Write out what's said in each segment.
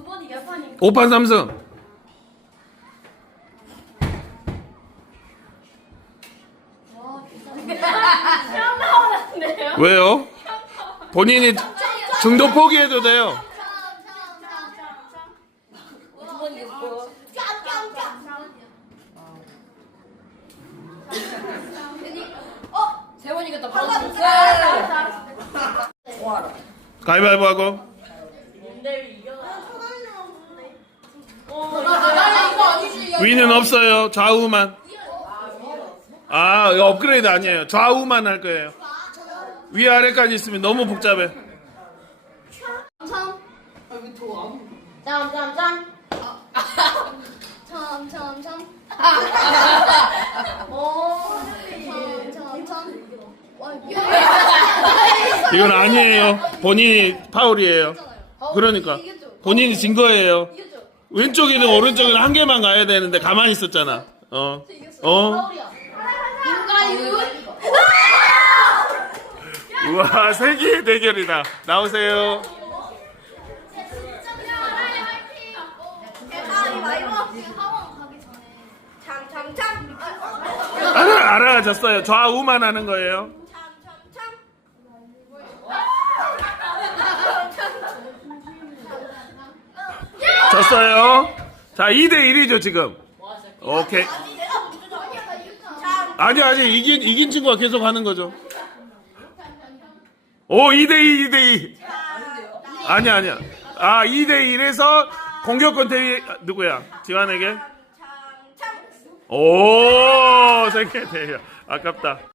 두 번 이겼으니까. 5판 3승. 와, 비싸네. 시험 나오는데요? 왜요? 본인이 중도 포기해도 돼요. 두번 이겼고. 어? 세번 이겼다. 바로 세. 가위바위보 하고. 나 이거 아니지. 위는 없어요. 좌우만. 아, 이거 업그레이드 아니에요. 좌우만 할 거예요. 위아래까지 있으면 너무 복잡해. 짬짬짬. 오. 와, 이건 아니에요. 본인이 파울이에요. 그러니까 본인이 진 거예요. 왼쪽이든 오른쪽이든 한 개만 가야 되는데 가만히 있었잖아. 어. 어. 우와, 세계의 대결이다. 나오세요. 알아, 알아졌어요. 좌우만 하는 거예요. 졌어요. 자, 2대 1이죠, 지금. 오케이. 아니, 아니, 이긴, 이긴 친구가 계속 하는 거죠. 오, 2대 2, 2대 2. 아니, 아니야. 아, 2대 1에서 공격권 대위, 누구야? 지환에게? 오, 세계 대결. 아깝다.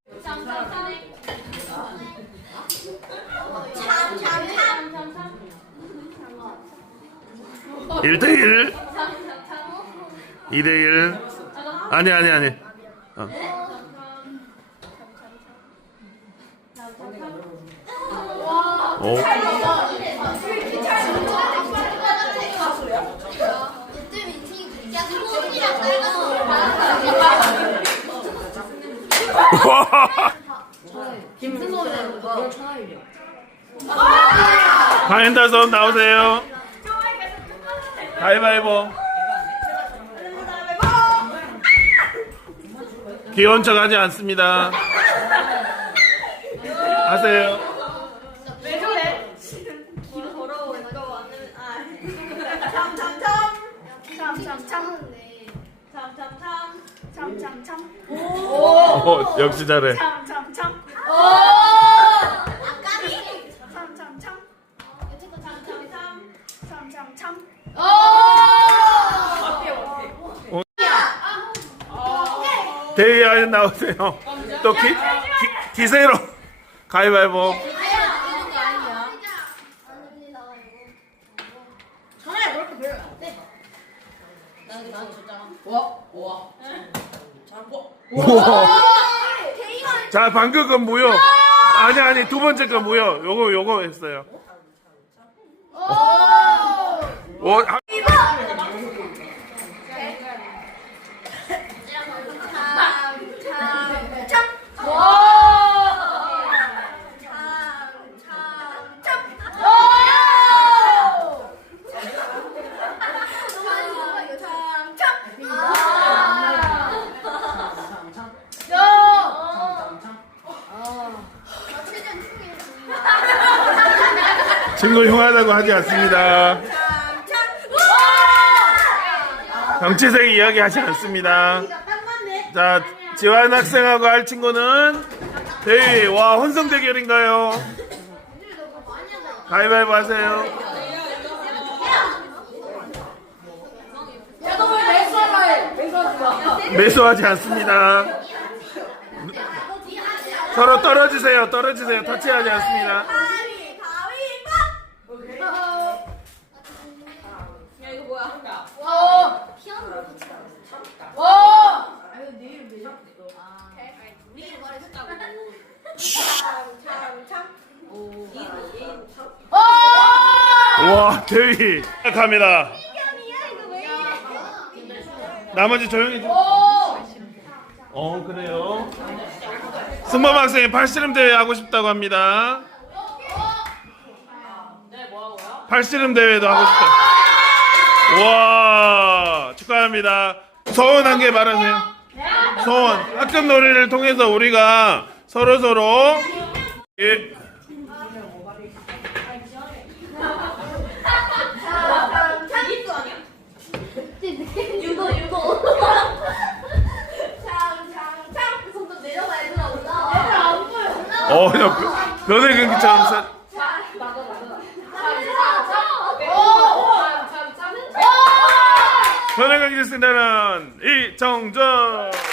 일대일이대일 아니, 아니, 아니. 어. 오. 가인다선 나오세요. 가위바위보. 귀여운 척 하지 않습니다. 하세요. 왜 그래? 참참참. 어, 역시 잘해. 참참참. 오! 대위하연 나오세요. 또 기, 기, 기세로. 가위바위보. 뭐 와. 자, 방금 건 무효. 아니, 아니, 두 번째 건 무효. 요거, 요거 했어요. 오, 아, 친구 흉하다고 하지 않습니다. 정치색 이야기 하지 않습니다. 자, 지환 학생하고 할 친구는 대위. 와, 혼성 대결인가요? 가위바위보 하세요. 매수하지 않습니다. 서로 떨어지세요. 떨어지세요. 터치하지 않습니다. 와, 대위. 갑니다. 나머지 조용히 좀. 어, 그래요. 승범 학생이 팔씨름 대회 하고 싶다고 합니다. 팔씨름 대회도 하고 싶다. 와 축하합니다. 소원 한개 말하세요. 소원 학급 놀이를 통해서 우리가 서로 서로 예. 어, 야, 변의 경기처럼 사... 변의 경기 됐습니다는 이정전.